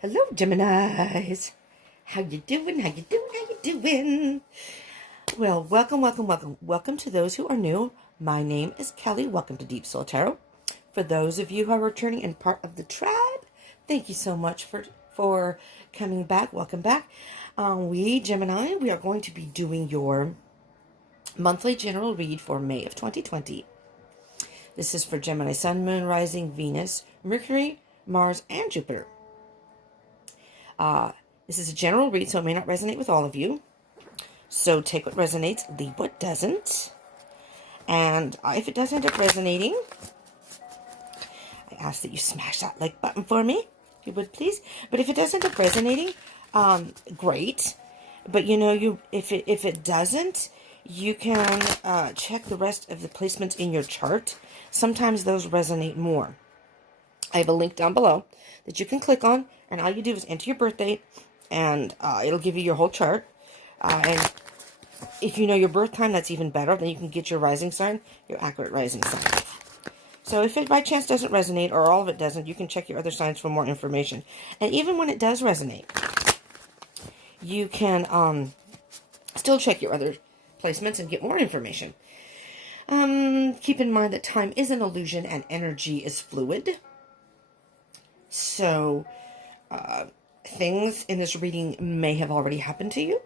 Hello, Geminis. How you doing? How you doing? How you doing? Well, welcome, welcome, welcome. Welcome to those who are new. My name is Kelly. Welcome to Deep Soul Tarot. For those of you who are returning and part of the tribe, thank you so much for coming back. Welcome back. We, Gemini, we are going to be doing your monthly general read for May of 2020. This is for Gemini, Sun, Moon, Rising, Venus, Mercury, Mars, and Jupiter. This is a general read, so it may not resonate with all of you. So take what resonates, leave what doesn't. And if it does end up resonating, I ask that you smash that like button for me, if you would please. But if it does end up resonating, great. But you know, if it doesn't, you can check the rest of the placements in your chart. Sometimes those resonate more. I have a link down below that you can click on, and all you do is enter your birth date, and it'll give you your whole chart. And if you know your birth time, that's even better. Then you can get your rising sign, your accurate rising sign. So if it by chance doesn't resonate, or all of it doesn't, you can check your other signs for more information. And even when it does resonate, you can still check your other placements and get more information. Keep in mind that time is an illusion and energy is fluid. So, things in this reading may have already happened to you,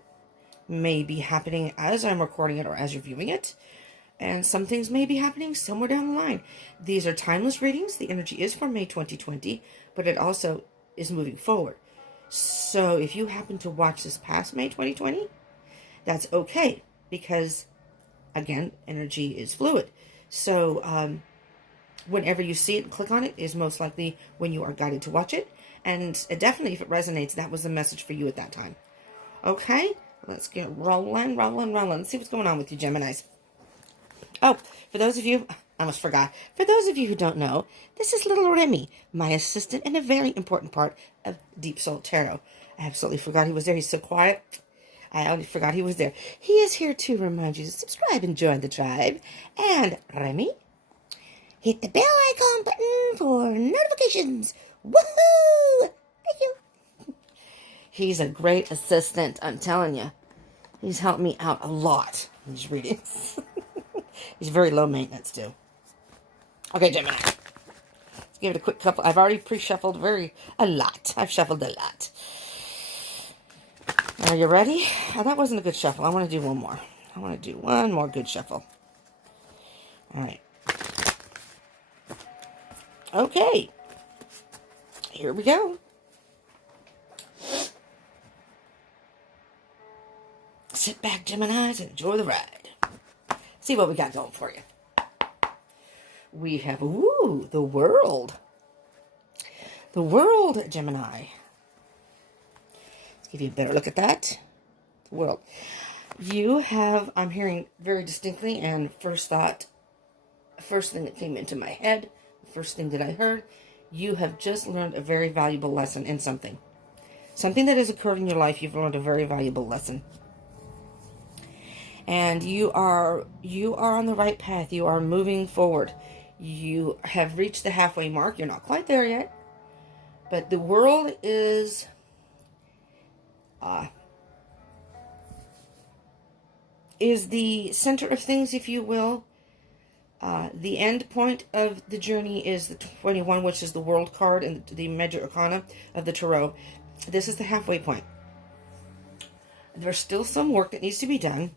may be happening as I'm recording it or as you're viewing it, and some things may be happening somewhere down the line. These are timeless readings. The energy is for May 2020, but it also is moving forward. So if you happen to watch this past May 2020, that's okay, because, again, energy is fluid. So, whenever you see it and click on it is most likely when you are guided to watch it. And definitely if it resonates, that was the message for you at that time. Okay, let's get rolling. Let's see what's going on with you, Geminis. Oh, for those of you, I almost forgot. For those of you who don't know, this is little Remy, my assistant and a very important part of Deep Soul Tarot. I absolutely forgot he was there. He's so quiet. I only forgot he was there. He is here to remind you to subscribe and join the tribe. And Remy, hit the bell icon button for notifications. Woohoo! Thank you. He's a great assistant, I'm telling you. He's helped me out a lot in these readings. He's very low maintenance, too. Okay, Gemini. Let's give it a quick couple. I've already pre-shuffled a lot. I've shuffled a lot. Are you ready? Oh, that wasn't a good shuffle. I want to do one more. I want to do one more good shuffle. All right. Okay, here we go. Sit back, Geminis, and enjoy the ride. See what we got going for you. We have, the world. The world, Gemini. Let's give you a better look at that. The world. You have, I'm hearing very distinctly, and first thing that came into my head, first thing that I heard, you have just learned a very valuable lesson in something. Something that has occurred in your life, you've learned a very valuable lesson. And you are on the right path. You are moving forward. You have reached the halfway mark. You're not quite there yet. But the world is the center of things, if you will. The end point of the journey is the 21, which is the World card and the Major Arcana of the Tarot. This is the halfway point. There's still some work that needs to be done.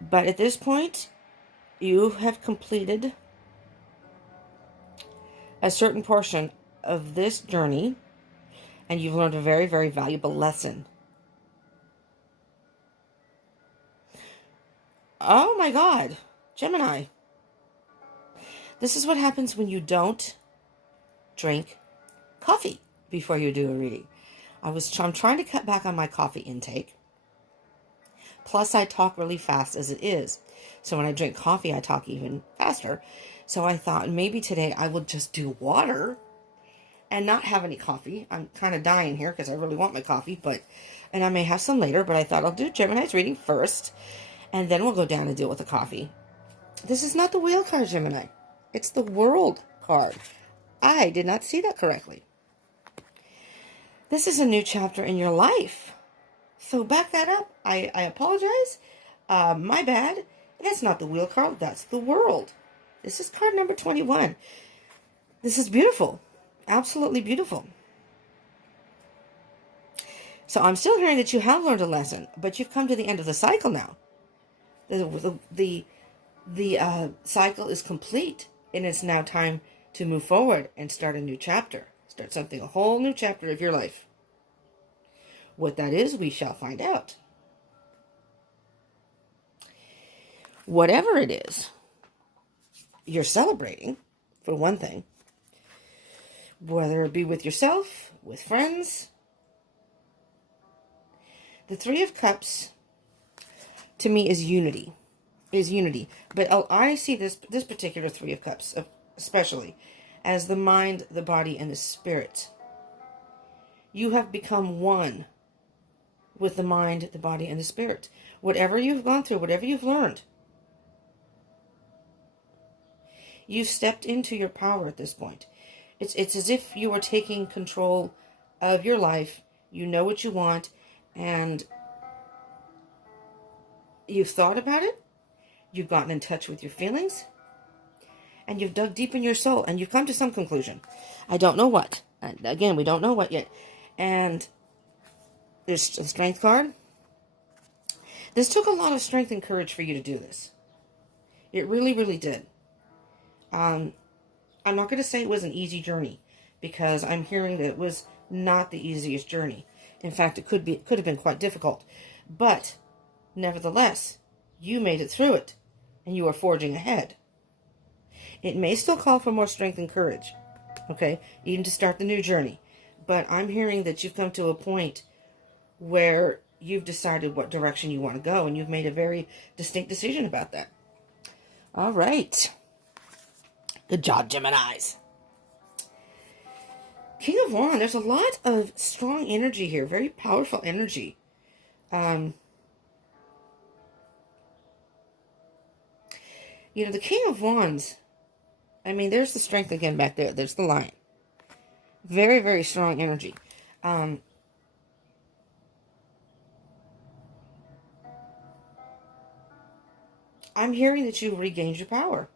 But at this point, you have completed a certain portion of this journey, and you've learned a very, very valuable lesson. Oh my God, Gemini. This is what happens when you don't drink coffee before you do a reading. I'm trying to cut back on my coffee intake. Plus, I talk really fast as it is. So when I drink coffee, I talk even faster. So I thought maybe today I will just do water and not have any coffee. I'm kind of dying here because I really want my coffee, and I may have some later, but I thought I'll do Gemini's reading first, and then we'll go down and deal with the coffee. This is not the wheel card, Gemini. It's the world card. I did not see that correctly. This is a new chapter in your life. So back that up. I apologize. My bad. That's not the wheel card. That's the world. This is card number 21. This is beautiful. Absolutely beautiful. So I'm still hearing that you have learned a lesson, but you've come to the end of the cycle now. The cycle is complete, and it's now time to move forward and start a new chapter. Start something, a whole new chapter of your life. What that is, we shall find out. Whatever it is, you're celebrating, for one thing. Whether it be with yourself, with friends. The Three of Cups, to me, is unity. But I see this particular Three of Cups, especially, as the mind, the body, and the spirit. You have become one with the mind, the body, and the spirit. Whatever you've gone through, whatever you've learned, you've stepped into your power at this point. It's as if you are taking control of your life. You know what you want, and you've thought about it. You've gotten in touch with your feelings, and you've dug deep in your soul, and you've come to some conclusion. I don't know what. And again, we don't know what yet. And there's a strength card. This took a lot of strength and courage for you to do this. It really, really did. I'm not going to say it was an easy journey, because I'm hearing that it was not the easiest journey. In fact, it could have been quite difficult. But nevertheless, you made it through it, and you are forging ahead. It may still call for more strength and courage, okay, even to start the new journey. But I'm hearing that you've come to a point where you've decided what direction you want to go, and you've made a very distinct decision about that. All right. Good job, Geminis. King of Wands, there's a lot of strong energy here, very powerful energy. You know, the King of Wands, I mean, there's the strength again back there. There's the Lion. Very, very strong energy. I'm hearing that you've regained your power.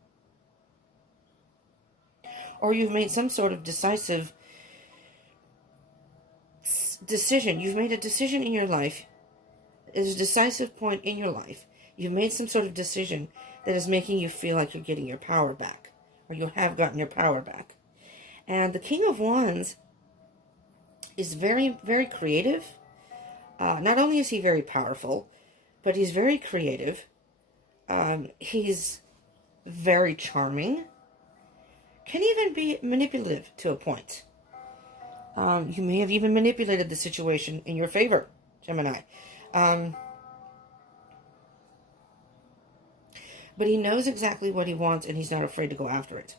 Or you've made some sort of decisive decision. You've made a decision in your life. It's a decisive point in your life. You've made some sort of decision that is making you feel like you're getting your power back. Or you have gotten your power back. And the King of Wands is very, very creative. Not only is he very powerful, but he's very creative. He's very charming. Can even be manipulative to a point. You may have even manipulated the situation in your favor, Gemini. But he knows exactly what he wants, and he's not afraid to go after it.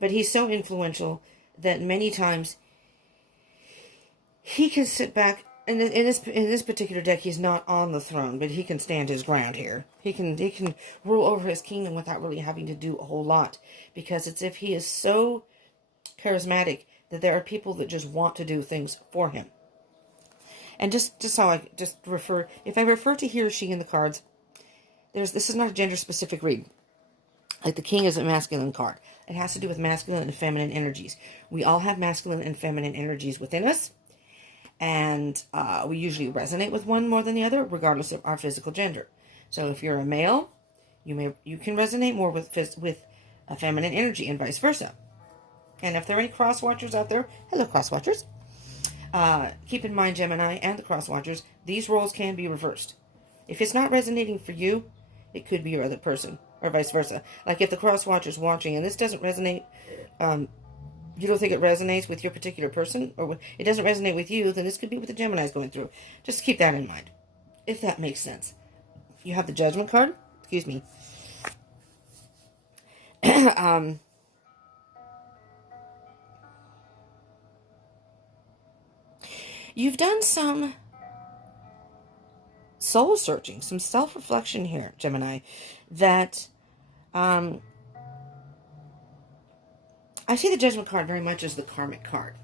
But he's so influential that many times he can sit back. In this particular deck, he's not on the throne, but he can stand his ground here. He can rule over his kingdom without really having to do a whole lot, because it's if he is so charismatic that there are people that just want to do things for him. And just how I just refer, if I refer to he or she in the cards, this is not a gender specific read. Like the King is a masculine card. It has to do with masculine and feminine energies. We all have masculine and feminine energies within us. And we usually resonate with one more than the other, regardless of our physical gender. So if you're a male, you can resonate more with a feminine energy, and vice versa. And if there are any cross watchers out there, hello cross watchers. Keep in mind, Gemini and the cross watchers, these roles can be reversed. If it's not resonating for you, it could be your other person, or vice versa. Like if the cross watcher's watching and this doesn't resonate, you don't think it resonates with your particular person, or it doesn't resonate with you, then this could be what the Gemini's going through. Just keep that in mind, if that makes sense. You have the Judgment card. Excuse me. You've done some soul searching, some self-reflection here, Gemini, that I see the Judgment card very much as the karmic card.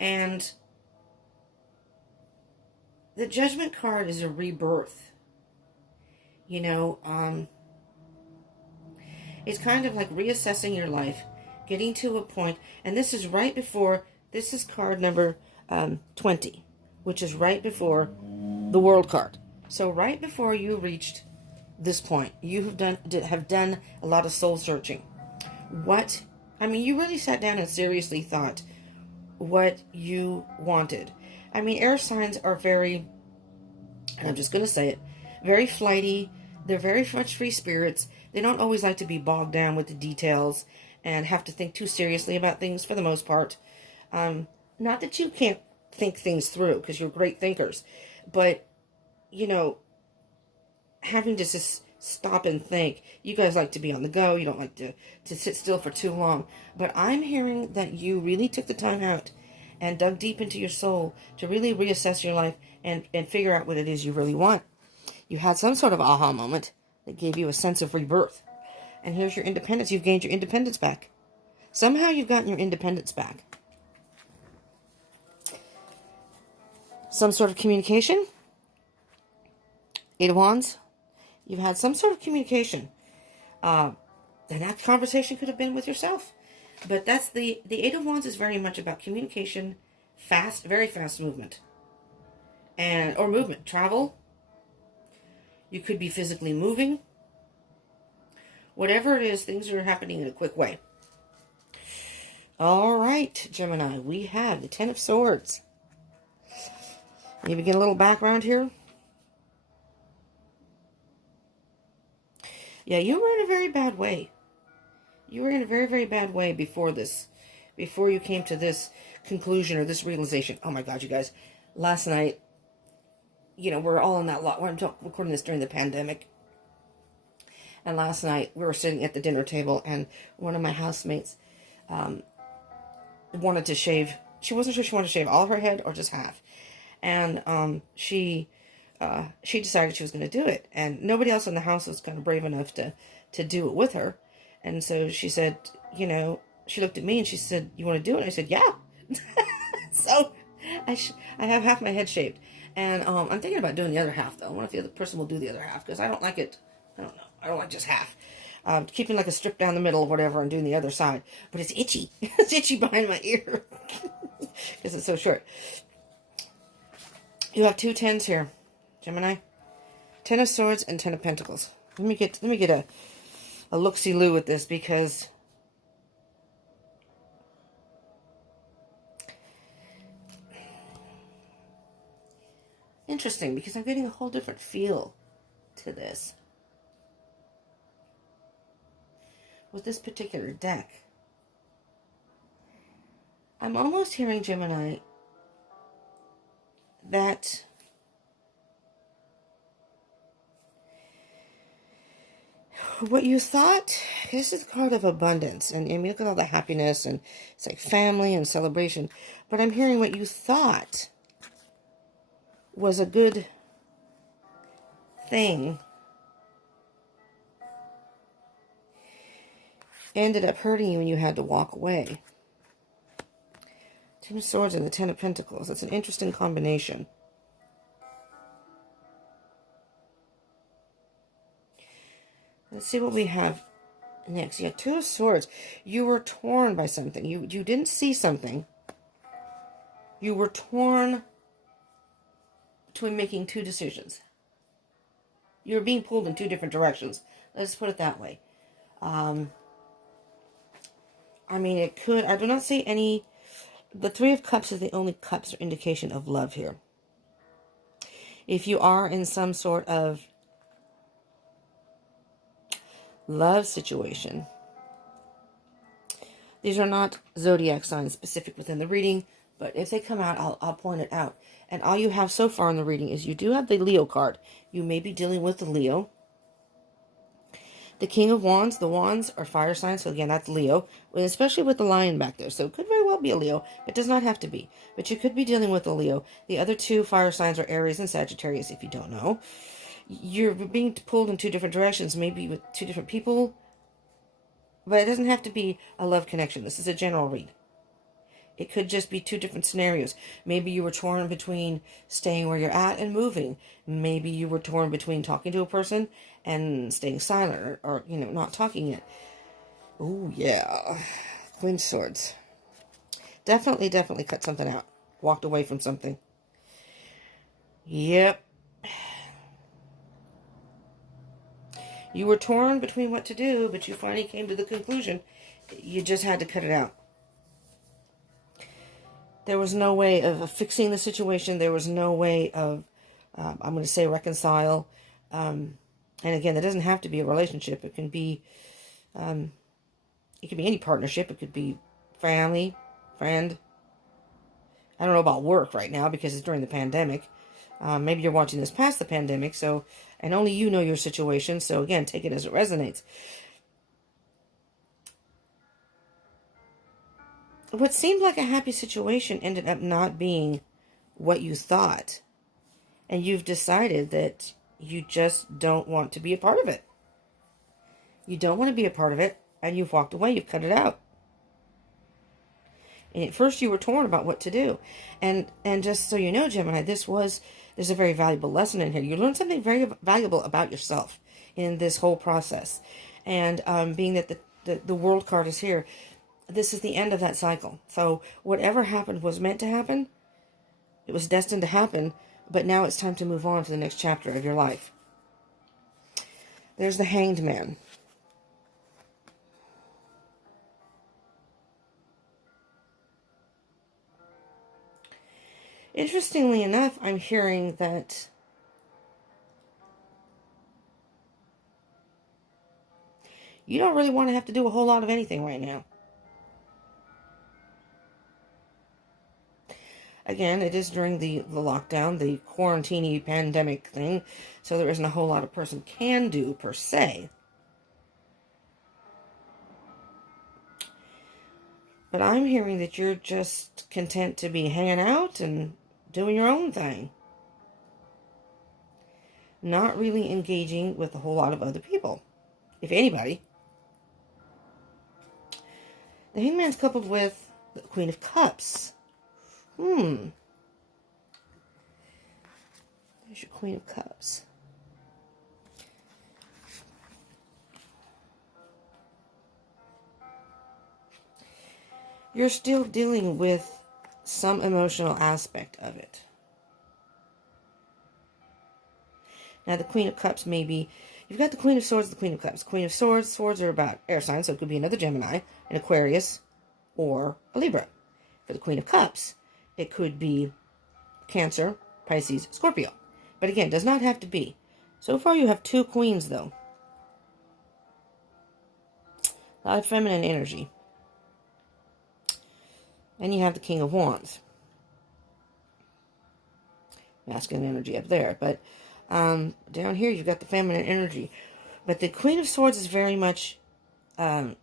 And the Judgment card is a rebirth. You know, it's kind of like reassessing your life, getting to a point, and this is right before, this is card number 20, which is right before the World card. So right before you reached this point, you have done a lot of soul searching. You really sat down and seriously thought what you wanted. I mean, air signs are very, and I'm just going to say it, very flighty. They're very much free spirits. They don't always like to be bogged down with the details and have to think too seriously about things for the most part. Not that you can't think things through, because you're great thinkers, but, you know, having to just stop and think. You guys like to be on the go. You don't like to sit still for too long. But I'm hearing that you really took the time out and dug deep into your soul to really reassess your life and figure out what it is you really want. You had some sort of aha moment that gave you a sense of rebirth. And here's your independence. You've gained your independence back. Somehow you've gotten your independence back. Some sort of communication. 8 of Wands. You've had some sort of communication. And that conversation could have been with yourself. But that's the 8 of Wands is very much about communication, fast, very fast movement. Or movement, travel. You could be physically moving. Whatever it is, things are happening in a quick way. All right, Gemini, we have the 10 of Swords. Maybe get a little background here. Yeah, you were in a very bad way. You were in a very, very bad way before this. Before you came to this conclusion or this realization. Oh my God, you guys. Last night, you know, we're all in that lot. I'm recording this during the pandemic. And last night, we were sitting at the dinner table, and one of my housemates wanted to shave. She wasn't sure she wanted to shave all of her head or just half. And she decided she was going to do it. And nobody else in the house was kind of brave enough to do it with her. And so she said, you know, she looked at me and she said, you want to do it? And I said, yeah. So I have half my head shaved. And I'm thinking about doing the other half, though. I wonder if the other person will do the other half, because I don't like it. I don't know. I don't like just half. Keeping like a strip down the middle or whatever and doing the other side. But it's itchy. It's itchy behind my ear. Because it's so short. You have 2 10s here, Gemini. 10 of Swords and 10 of Pentacles. Let me get a look-see-loo with this, because interesting, because I'm getting a whole different feel to this with this particular deck. I'm almost hearing, Gemini, that what you thought, this is the card of abundance, and you look at all the happiness, and it's like family and celebration, but I'm hearing what you thought was a good thing ended up hurting you and you had to walk away. 10 of Swords and the 10 of Pentacles. That's an interesting combination. Let's see what we have next. You have 2 of Swords. You were torn by something. You didn't see something. You were torn between making 2 decisions. You were being pulled in 2 different directions. Let's put it that way. I mean, it could... I do not see any... The 3 of Cups is the only cups or indication of love here. If you are in some sort of love situation, these are not zodiac signs specific within the reading, but if they come out, I'll point it out. And all you have so far in the reading is you do have the Leo card. You may be dealing with the Leo. The King of Wands, the Wands are fire signs, so again, that's Leo, especially with the lion back there. So it could very well be a Leo, but does not have to be. But you could be dealing with a Leo. The other 2 fire signs are Aries and Sagittarius, if you don't know. You're being pulled in 2 different directions, maybe with 2 different people, but it doesn't have to be a love connection. This is a general read. It could just be two different scenarios. Maybe you were torn between staying where you're at and moving. Maybe you were torn between talking to a person and staying silent, or not talking yet. Oh, yeah. Queen of Swords. Definitely cut something out. Walked away from something. Yep. You were torn between what to do, but you finally came to the conclusion you just had to cut it out. There was no way of fixing the situation. There was no way of, I'm going to say, reconcile. And again, that doesn't have to be a relationship. It can be any partnership. It could be family, friend. I don't know about work right now because it's during the pandemic. Maybe you're watching this past the pandemic, and only you know your situation. So again, take it as it resonates. What seemed like a happy situation ended up not being what you thought. And you've decided that you just don't want to be a part of it. You don't want to be a part of it, and you've walked away. You've cut it out. And at first you were torn about what to do. And just so you know, Gemini, there's a very valuable lesson in here. You learned something very valuable about yourself in this whole process. And being that the World card is here, this is the end of that cycle. So whatever happened was meant to happen. It was destined to happen. But now it's time to move on to the next chapter of your life. There's the Hanged Man. Interestingly enough, I'm hearing that you don't really want to have to do a whole lot of anything right now. Again, it is during the lockdown, the quarantine pandemic thing, so there isn't a whole lot a person can do per se. But I'm hearing that you're just content to be hanging out and doing your own thing. Not really engaging with a whole lot of other people, if anybody. The Hangman's coupled with the Queen of Cups. There's your Queen of Cups. You're still dealing with some emotional aspect of it. Now, the Queen of Cups may be... You've got the Queen of Swords, the Queen of Cups. Queen of Swords, swords are about air signs, so it could be another Gemini, an Aquarius, or a Libra. For the Queen of Cups, it could be Cancer, Pisces, Scorpio. But again, does not have to be. So far you have two queens, though. A lot of feminine energy. And you have the King of Wands. Masculine energy up there. But down here you've got the feminine energy. But the Queen of Swords is very much... It's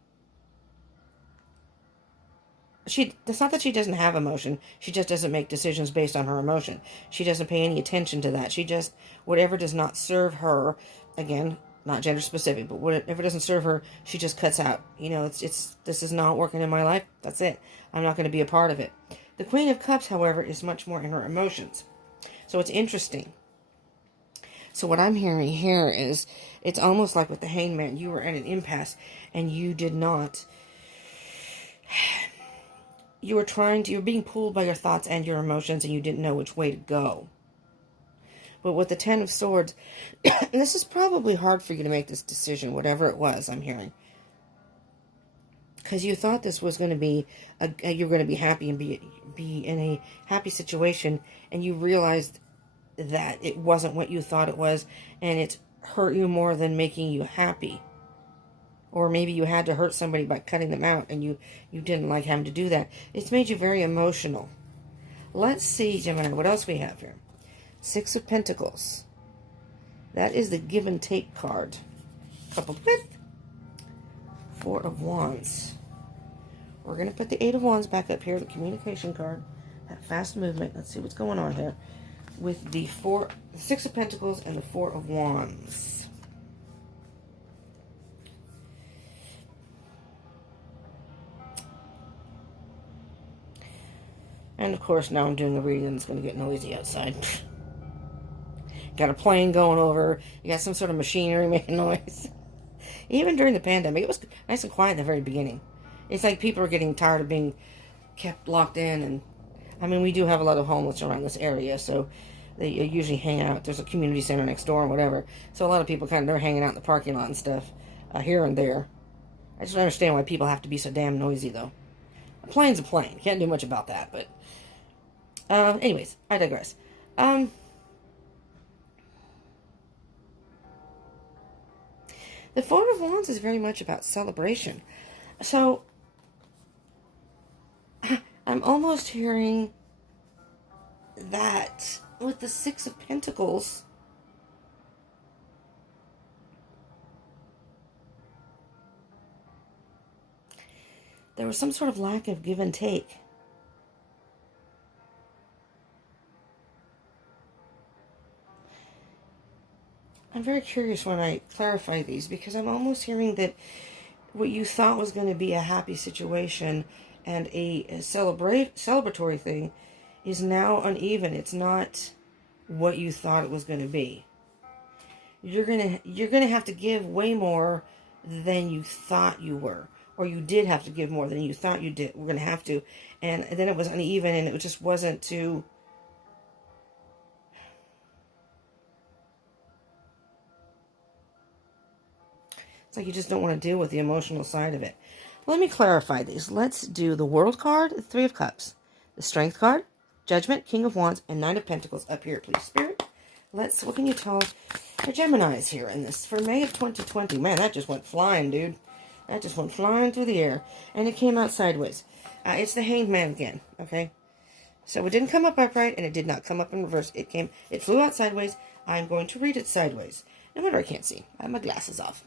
not that she doesn't have emotion. She just doesn't make decisions based on her emotion. She doesn't pay any attention to that. She just, whatever does not serve her, again, not gender specific, but whatever doesn't serve her, she just cuts out. This is not working in my life. That's it. I'm not going to be a part of it. The Queen of Cups, however, is much more in her emotions. So it's interesting. So what I'm hearing here is, it's almost like with the Hanged Man, you were at an impasse and you did not... You were being pulled by your thoughts and your emotions, and you didn't know which way to go. But with the Ten of Swords, and this is probably hard for you to make this decision, whatever it was, I'm hearing. Because you thought this was going to be, you're going to be happy and be in a happy situation, and you realized that it wasn't what you thought it was, and it's hurt you more than making you happy. Or maybe you had to hurt somebody by cutting them out, and you didn't like having to do that. It's made you very emotional. Let's see, Gemini, what else we have here. Six of Pentacles. That is the give and take card. Coupled with Four of Wands. We're going to put the Eight of Wands back up here, the communication card. That fast movement. Let's see what's going on here. With the Six of Pentacles and the Four of Wands. And of course, now I'm doing a reading and it's going to get noisy outside. Got a plane going over. You got some sort of machinery making noise. Even during the pandemic, it was nice and quiet in the very beginning. It's like people are getting tired of being kept locked in. And I mean, we do have a lot of homeless around this area, so they usually hang out. There's a community center next door or whatever. So a lot of people they're hanging out in the parking lot and stuff, here and there. I just don't understand why people have to be so damn noisy, though. A plane's a plane. Can't do much about that, but... anyways, I digress. The Four of Wands is very much about celebration. So, I'm almost hearing that with the Six of Pentacles, there was some sort of lack of give and take. I'm very curious when I clarify these, because I'm almost hearing that what you thought was going to be a happy situation and a celebratory thing is now uneven. It's not what you thought it was going to be. You're gonna have to give way more than you thought you were, or you did have to give more than you thought you did. We're gonna have to, and then it was uneven, and it just wasn't too. It's like you just don't want to deal with the emotional side of it. Let me clarify these. Let's do the World card, the Three of Cups, the Strength card, Judgment, King of Wands, and Knight of Pentacles up here, please, Spirit. What can you tell our Geminis here in this for May of 2020? Man, that just went flying, dude. That just went flying through the air, and it came out sideways. It's the Hanged Man again, okay? So it didn't come up upright, and it did not come up in reverse. It flew out sideways. I'm going to read it sideways. No wonder I can't see. I have my glasses off.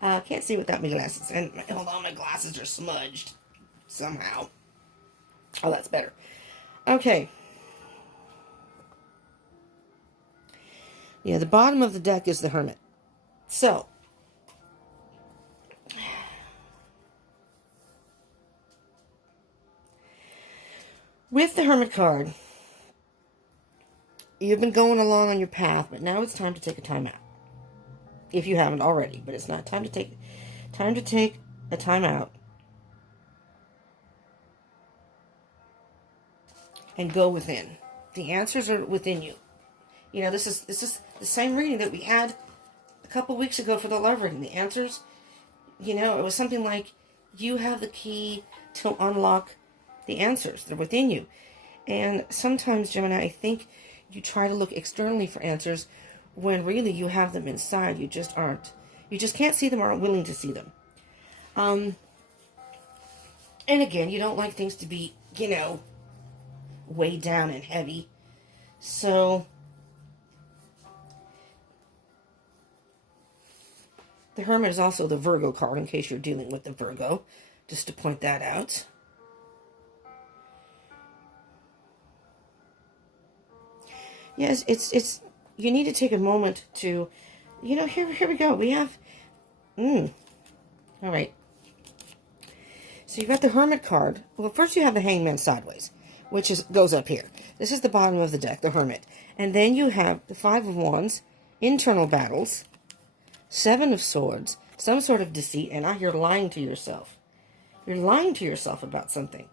Can't see without my glasses. And hold on, my glasses are smudged somehow. Oh, that's better. Okay. Yeah, the bottom of the deck is the Hermit. So, with the Hermit card, you've been going along on your path, but now it's time to take a time out. If you haven't already, but it's not time to take a time out and go within. The answers are within you. You know, this is the same reading that we had a couple weeks ago for the love reading. The answers, you know, it was something like you have the key to unlock the answers. They're within you. And sometimes, Gemini, I think you try to look externally for answers when really you have them inside. You just aren't. You just can't see them or aren't willing to see them. And again, you don't like things to be, you know, weighed down and heavy. So, the Hermit is also the Virgo card, in case you're dealing with the Virgo, just to point that out. Yes, it's you need to take a moment to, you know, here we go. We have, all right. So you've got the Hermit card. Well, first you have the Hangman sideways, which goes up here. This is the bottom of the deck, the Hermit. And then you have the Five of Wands, internal battles, Seven of Swords, some sort of deceit, and now you're lying to yourself. You're lying to yourself about something.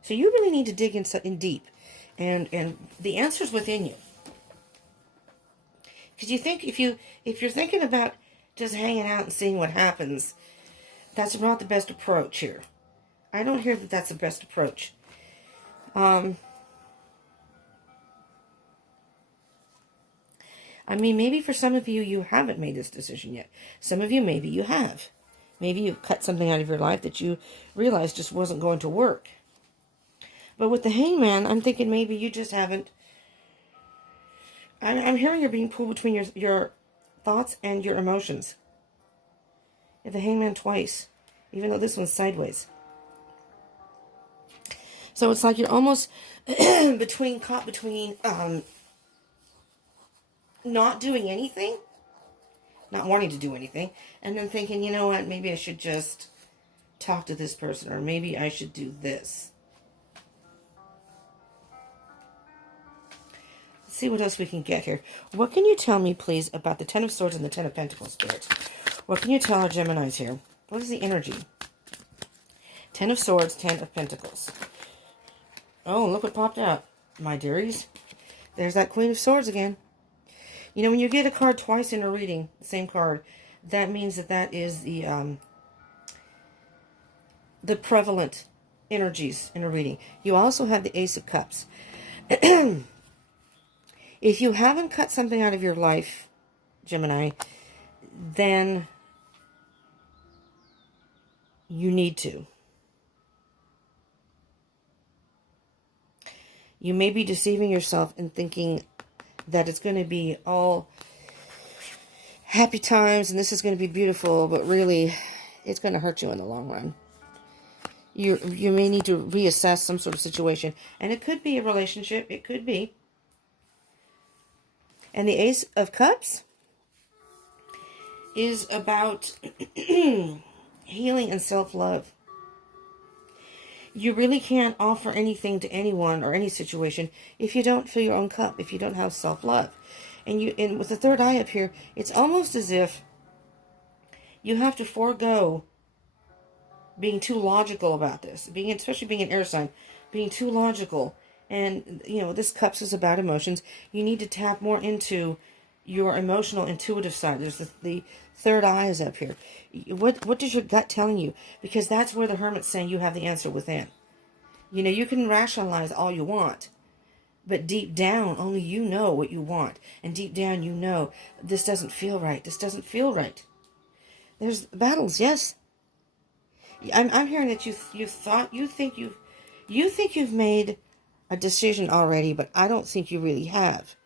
So you really need to dig in deep, and the answer's within you. Because you think if you're thinking about just hanging out and seeing what happens, that's not the best approach here. I don't hear that that's the best approach. I mean, maybe for some of you, you haven't made this decision yet. Some of you, maybe you have. Maybe you've cut something out of your life that you realized just wasn't going to work. But with the Hangman, I'm thinking maybe you just haven't. I'm hearing you're being pulled between your thoughts and your emotions. You have the Hangman twice, even though this one's sideways. So it's like you're almost caught between not doing anything, not wanting to do anything, and then thinking, you know what, maybe I should just talk to this person, or maybe I should do this. see what else we can get here. What can you tell me, please, about the Ten of Swords and the Ten of Pentacles, Spirit? What can you tell our Geminis here? What is the energy? Ten of Swords, Ten of Pentacles. Oh, look what popped out, my dearies. There's that Queen of Swords again. You know, when you get a card twice in a reading, the same card, that means that that is the prevalent energies in a reading. You also have the Ace of Cups. If you haven't cut something out of your life, Gemini, then you need to. You may be deceiving yourself and thinking that it's going to be all happy times and this is going to be beautiful, but really it's going to hurt you in the long run. You may need to reassess some sort of situation, and it could be a relationship, it could be. And the Ace of Cups is about healing and self-love. You really can't offer anything to anyone or any situation if you don't fill your own cup, if you don't have self-love. And with the third eye up here, it's almost as if you have to forego being too logical about this, especially being an air sign, being too logical. And, you know, this cups is about emotions. You need to tap more into your emotional, intuitive side. There's the third eye is up here. What does your gut telling you? Because that's where the Hermit's saying you have the answer within. You know, you can rationalize all you want, but deep down, only you know what you want. And deep down, you know, this doesn't feel right. This doesn't feel right. There's battles, yes. I'm hearing that you think you've made a decision already, but I don't think you really have.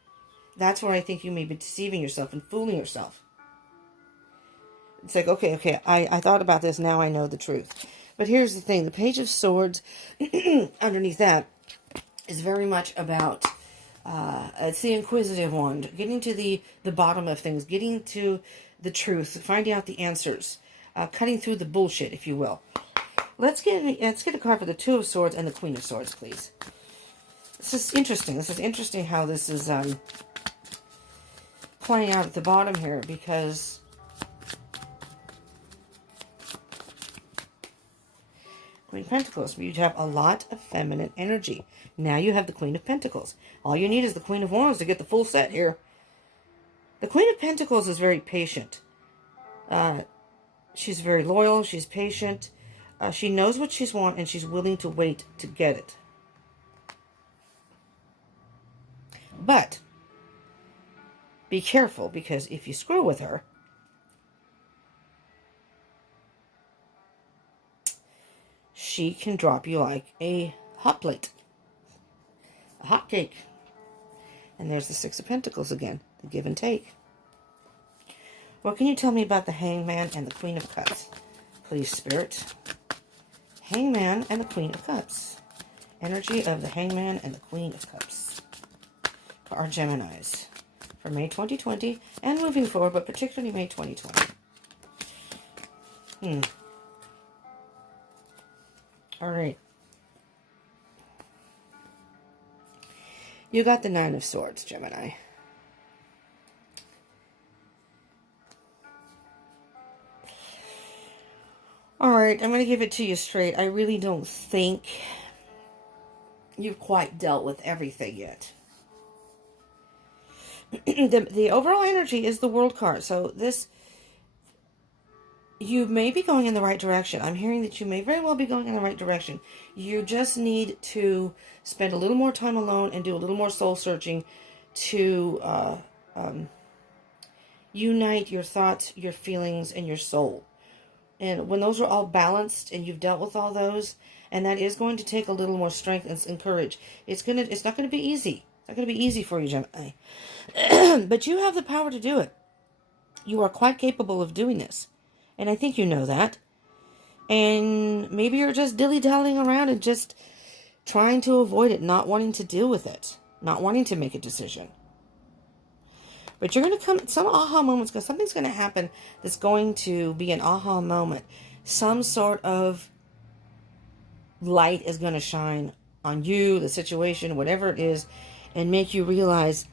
That's where I think you may be deceiving yourself and fooling yourself. It's like, okay, I thought about this, now I know the truth. But here's the thing, the Page of Swords, underneath that, is very much about, it's the Inquisitive Wand, getting to the bottom of things, getting to the truth, finding out the answers, cutting through the bullshit, if you will. Let's get a card for the Two of Swords and the Queen of Swords, please. This is interesting. This is interesting how this is playing out at the bottom here, because Queen of Pentacles, you'd have a lot of feminine energy. Now you have the Queen of Pentacles. All you need is the Queen of Wands to get the full set here. The Queen of Pentacles is very patient. She's very loyal. She's patient. She knows what she's want, and she's willing to wait to get it. But be careful, because if you screw with her, she can drop you like a hot plate, a hot cake. And there's the Six of Pentacles again, the give and take. What can you tell me about the Hangman and the Queen of Cups? Please, Spirit. Hangman and the Queen of Cups. Energy of the Hangman and the Queen of Cups. For our Geminis. For May 2020 and moving forward, but particularly May 2020. All right. You got the Nine of Swords, Gemini. All right, I'm going to give it to you straight. I really don't think you've quite dealt with everything yet. The overall energy is the World card. So this, you may be going in the right direction. I'm hearing that you may very well be going in the right direction. You just need to spend a little more time alone and do a little more soul searching to unite your thoughts, your feelings, and your soul. And when those are all balanced and you've dealt with all those, and that is going to take a little more strength and courage. It's not going to be easy. It's not going to be easy for you, Gemini. But you have the power to do it. You are quite capable of doing this. And I think you know that. And maybe you're just dilly-dallying around and just trying to avoid it, not wanting to deal with it, not wanting to make a decision. But you're going to come, some aha moments, because something's going to happen that's going to be an aha moment. Some sort of light is going to shine on you, the situation, whatever it is, and make you realize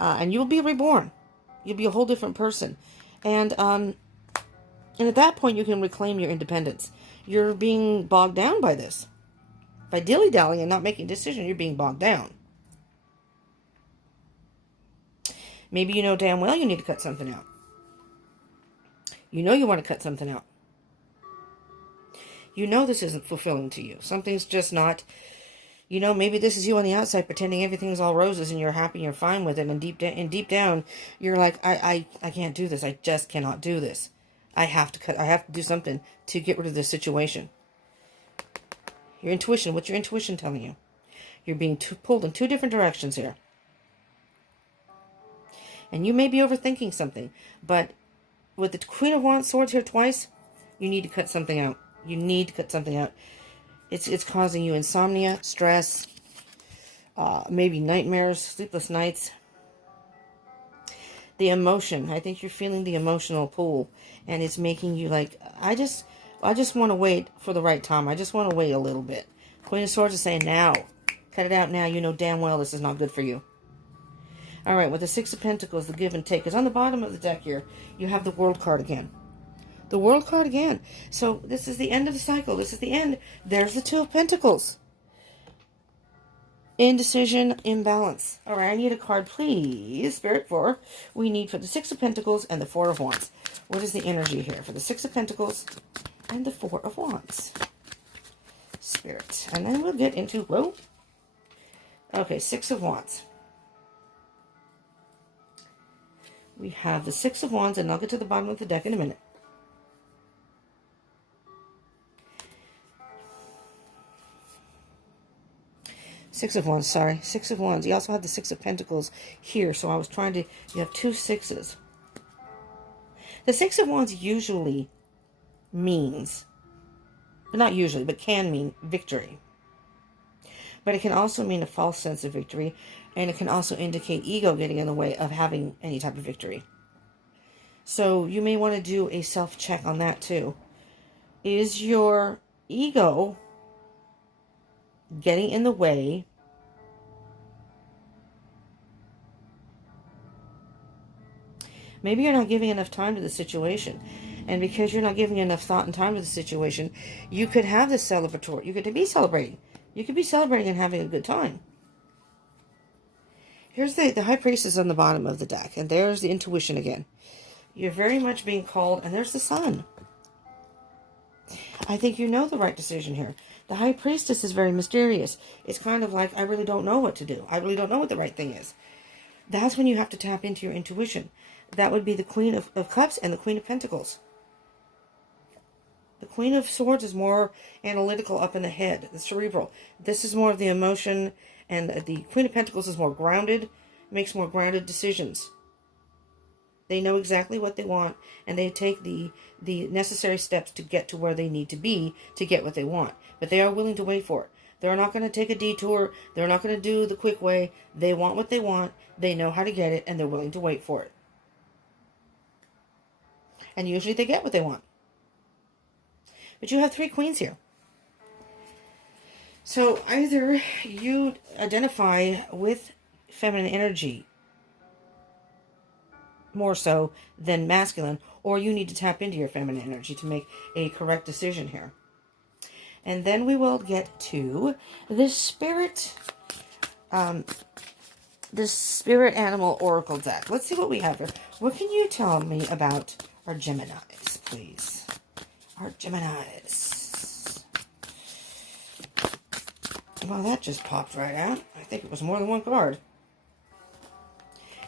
And you'll be reborn. You'll be a whole different person. And at that point, you can reclaim your independence. You're being bogged down by this. By dilly-dallying and not making a decision, you're being bogged down. Maybe you know damn well you need to cut something out. You know you want to cut something out. You know this isn't fulfilling to you. Something's just not, maybe this is you on the outside pretending everything's all roses and you're happy and you're fine with it. And deep down, you're like, I can't do this. I just cannot do this. I have to do something to get rid of this situation. Your intuition, what's your intuition telling you? You're being pulled in two different directions here. And you may be overthinking something, but with the Queen of Wands swords here twice, you need to cut something out. You need to cut something out. It's causing you insomnia, stress, maybe nightmares, sleepless nights. The emotion, I think you're feeling the emotional pull, and it's making you like, I just want to wait for the right time. I just want to wait a little bit. Queen of Swords is saying now. Cut it out now. You know damn well this is not good for you. All right, with the Six of Pentacles, the give and take is on the bottom of the deck here. You have the World card again. The World card again. So this is the end of the cycle. This is the end. There's the Two of Pentacles. Indecision, imbalance. All right, I need a card, please, Spirit, we need for the Six of Pentacles and the Four of Wands. What is the energy here for the Six of Pentacles and the Four of Wands? Spirit. And then we'll get into, okay, Six of Wands. We have the Six of Wands, and I'll get to the bottom of the deck in a minute. Six of Wands, sorry. Six of Wands. You also have the Six of Pentacles here, so I was trying to... You have two sixes. The Six of Wands usually means... Not usually, but can mean victory. But it can also mean a false sense of victory, and it can also indicate ego getting in the way of having any type of victory. So you may want to do a self-check on that too. Is your ego getting in the way maybe you're not giving enough time to the situation, and because you're not giving enough thought and time to the situation, you could have this celebratory, you could be celebrating and having a good time. Here's the High Priestess on the bottom of the deck, and there's the intuition again. You're very much being called, and there's the Sun. I think you know the right decision here. The High Priestess is very mysterious. It's kind of like, I really don't know what to do. I really don't know what the right thing is. That's when you have to tap into your intuition. That would be the Queen of Cups and the Queen of Pentacles. The Queen of Swords is more analytical, up in the head, the cerebral. This is more of the emotion, and the Queen of Pentacles is more grounded, makes more grounded decisions. They know exactly what they want, and they take the necessary steps to get to where they need to be to get what they want. But they are willing to wait for it. They're not going to take a detour. They're not going to do the quick way. They want what they want. They know how to get it, and they're willing to wait for it. And usually they get what they want. But you have three queens here. So either you identify with feminine energy more so than masculine, or you need to tap into your feminine energy to make a correct decision here. And then we will get to the spirit animal oracle deck. Let's see what we have here. What can you tell me about our Geminis, please? Our Geminis. Well, that just popped right out. I think it was more than one card.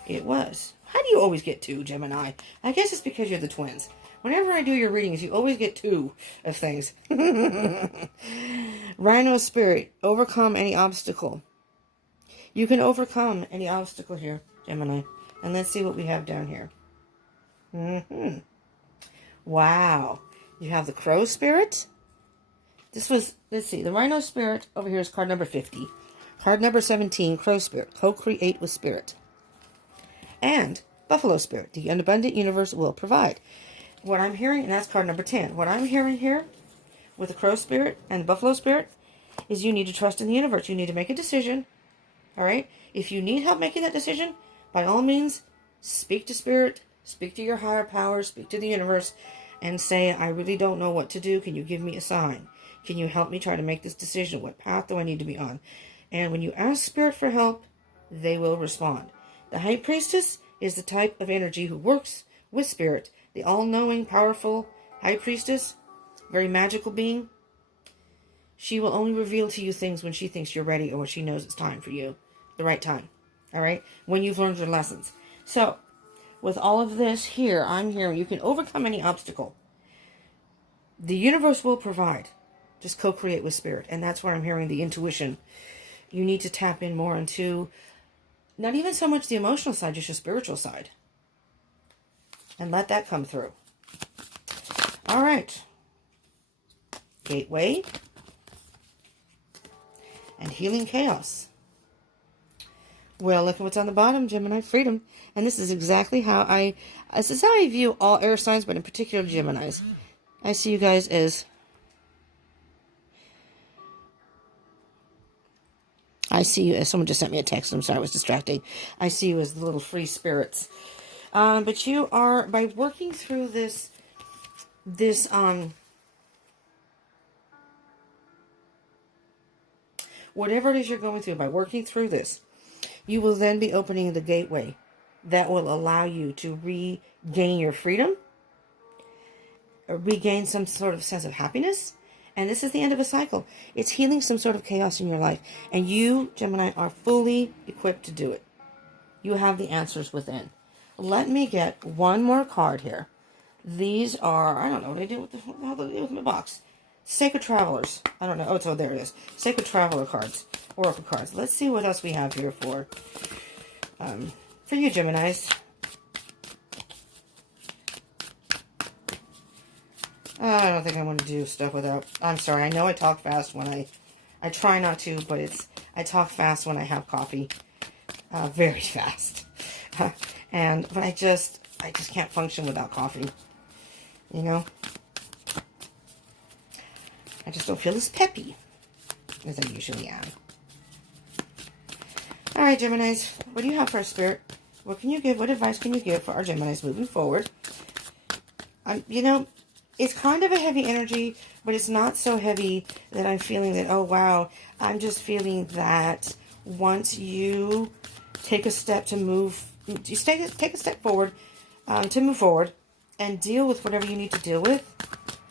It was. How do you always get two, Gemini? I guess it's because you're the twins. Whenever I do your readings, you always get two of things. Rhino Spirit. Overcome any obstacle. You can overcome any obstacle here, Gemini. And let's see what we have down here. Wow. You have the Crow Spirit. This was, let's see, the Rhino Spirit over here is card number 50. Card number 17, Crow Spirit. Co-create with Spirit. And Buffalo Spirit. The abundant universe will provide. What I'm hearing, and that's card number 10. What I'm hearing here with the Crow Spirit and the Buffalo Spirit is you need to trust in the universe. You need to make a decision. All right? If you need help making that decision, by all means, speak to spirit, speak to your higher power, speak to the universe, and say, I really don't know what to do. Can you give me a sign? Can you help me try to make this decision? What path do I need to be on? And when you ask spirit for help, they will respond. The high priestess is the type of energy who works with spirit. The all-knowing, powerful high priestess, very magical being. She will only reveal to you things when she thinks you're ready or when she knows it's time for you. The right time. All right? When you've learned your lessons. So, with all of this here, I'm hearing you can overcome any obstacle. The universe will provide. Just co-create with spirit. And that's where I'm hearing the intuition. You need to tap in more into not even so much the emotional side, just your spiritual side. And let that come through. All right. Gateway. And healing chaos. Well, look at what's on the bottom, Gemini. Freedom. And this is exactly how this is how I view all air signs, but in particular Geminis. I see you guys as, someone just sent me a text. I'm sorry, it was distracting. I see you as the little free spirits. But you are, by working through this whatever it is you're going through, by working through this, you will then be opening the gateway that will allow you to regain your freedom, regain some sort of sense of happiness. And this is the end of a cycle. It's healing some sort of chaos in your life. And you, Gemini, are fully equipped to do it. You have the answers within. Let me get one more card here. These are, I don't know what I did with the hell did I do with my box. Sacred Travelers. I don't know. Oh, so there it is. Sacred Traveler cards. Oracle cards. Let's see what else we have here for you, Geminis. I don't think I want to do stuff without... I'm sorry. I know I talk fast when I try not to, but I talk fast when I have coffee. Very fast. But I just can't function without coffee. You know? I just don't feel as peppy as I usually am. All right, Geminis. What do you have for us, Spirit? What can you give? What advice can you give for our Geminis moving forward? You know, it's kind of a heavy energy, but it's not so heavy that I'm feeling that, oh, wow. I'm just feeling that once you take a step to move, just take a step forward to move forward and deal with whatever you need to deal with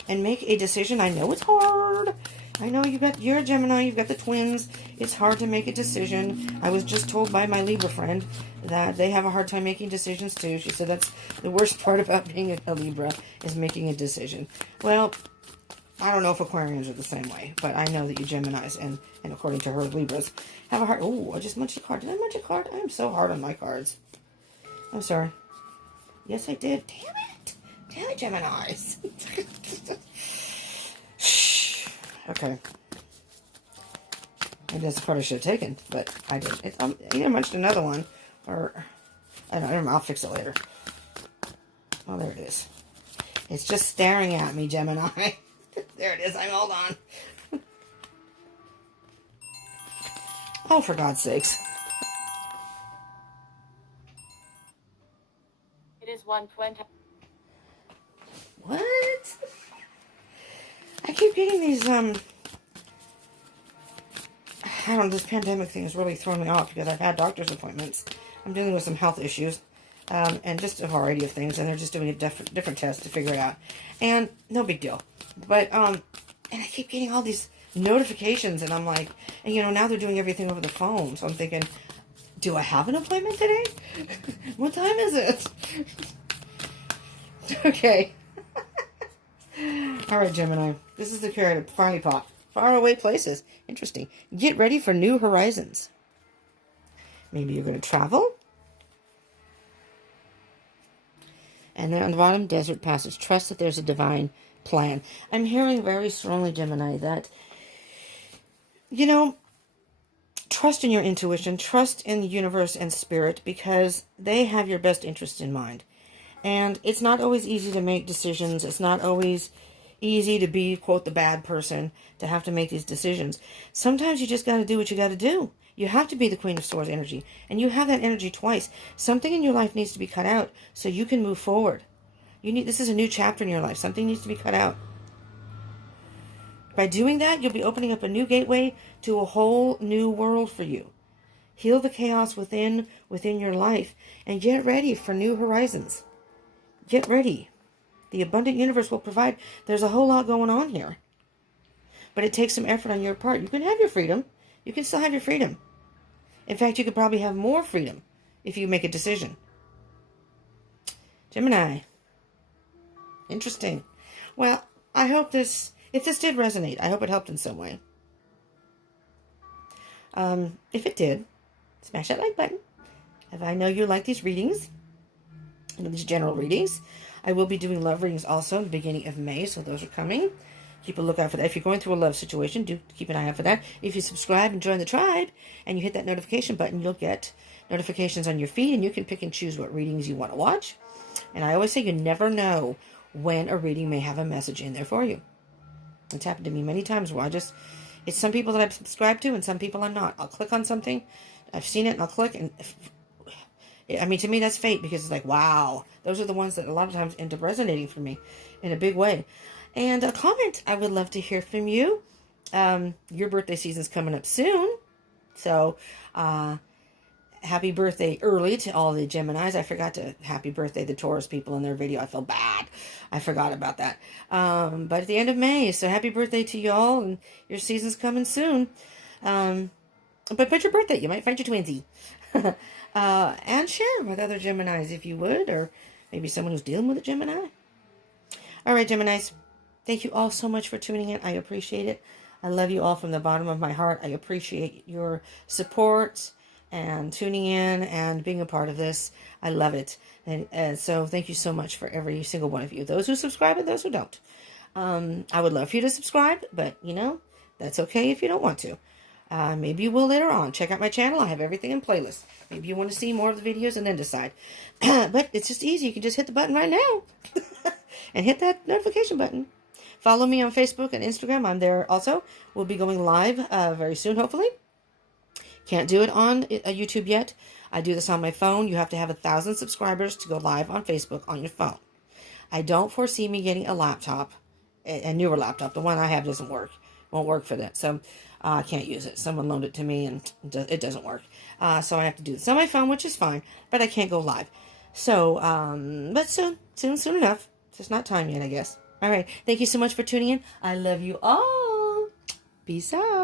and make a decision. I know it's hard. I know you're a Gemini, you've got the twins. It's hard to make a decision. I was just told by my Libra friend that they have a hard time making decisions too. She said that's the worst part about being a Libra is making a decision. Well, I don't know if Aquarians are the same way, but I know that you Geminis and according to her, Libras have a hard... Oh, I just munched a card. Did I munch a card? I am so hard on my cards. I'm sorry. Yes, I did. Damn it. Damn it, Geminis. Shh. Okay. Maybe that's the card I should have taken, but I didn't. I either munched another one, or... I don't know. I'll fix it later. Oh, there it is. It's just staring at me, Gemini. There it is. I'm all on. Oh, for God's sakes. It is 1:20. What? I keep getting these, I don't know, this pandemic thing is really throwing me off because I've had doctor's appointments. I'm dealing with some health issues, and just a variety of things, and they're just doing a different test to figure it out. And no big deal. But, and I keep getting all these notifications, and I'm like, and you know, now they're doing everything over the phone, so I'm thinking, do I have an appointment today? What time is it? Okay. All right, Gemini. This is the card that finally popped. Faraway places. Interesting. Get ready for new horizons. Maybe you're going to travel. And then on the bottom, desert passage. Trust that there's a divine plan. I'm hearing very strongly, Gemini, that, you know, trust in your intuition. Trust in the universe and spirit because they have your best interest in mind. And it's not always easy to make decisions. It's not always easy to be, quote, the bad person, to have to make these decisions. Sometimes you just got to do what you got to do. You have to be the Queen of Swords energy. And you have that energy twice. Something in your life needs to be cut out so you can move forward. This is a new chapter in your life. Something needs to be cut out. By doing that, you'll be opening up a new gateway to a whole new world for you. Heal the chaos within your life and get ready for new horizons. Get ready. The abundant universe will provide. There's a whole lot going on here. But it takes some effort on your part. You can have your freedom. You can still have your freedom. In fact, you could probably have more freedom if you make a decision. Gemini. Interesting. Well, I hope if this did resonate, I hope it helped in some way. If it did, smash that like button. If I know you like these readings, these general readings, I will be doing love readings also in the beginning of May, so those are coming. Keep a lookout for that. If you're going through a love situation, do keep an eye out for that. If you subscribe and join the tribe, and you hit that notification button, you'll get notifications on your feed, and you can pick and choose what readings you want to watch. And I always say you never know when a reading may have a message in there for you. It's happened to me many times where it's some people that I've subscribed to and some people I'm not. I'll click on something, I've seen it, and I'll click, and I mean, to me, that's fate, because it's like, wow, those are the ones that a lot of times end up resonating for me in a big way. And a comment, I would love to hear from you. Your birthday season's coming up soon, so happy birthday early to all the Geminis. I forgot to happy birthday the Taurus people in their video. I feel bad. I forgot about that. But at the end of May, so happy birthday to y'all, and your season's coming soon. But your birthday, you might find your twinsy. And share with other Geminis if you would, or maybe someone who's dealing with a Gemini. All right, Geminis. Thank you all so much for tuning in. I appreciate it. I love you all from the bottom of my heart. I appreciate your support and tuning in and being a part of this. I love it. And so thank you so much for every single one of you. Those who subscribe and those who don't. I would love for you to subscribe, but that's okay if you don't want to. Maybe you will later on. Check out my channel. I have everything in playlist. Maybe you want to see more of the videos and then decide. But it's just easy. You can just hit the button right now. And hit that notification button. Follow me on Facebook and Instagram. I'm there also. We'll be going live very soon, hopefully. Can't do it on YouTube yet. I do this on my phone. You have to have 1,000 subscribers to go live on Facebook on your phone. I don't foresee me getting a laptop, a newer laptop. The one I have doesn't work. Won't work for that. So I can't use it. Someone loaned it to me and it doesn't work. So I have to do this on my phone, which is fine. But I can't go live. So, but soon enough. It's just not time yet, I guess. All right. Thank you so much for tuning in. I love you all. Peace out.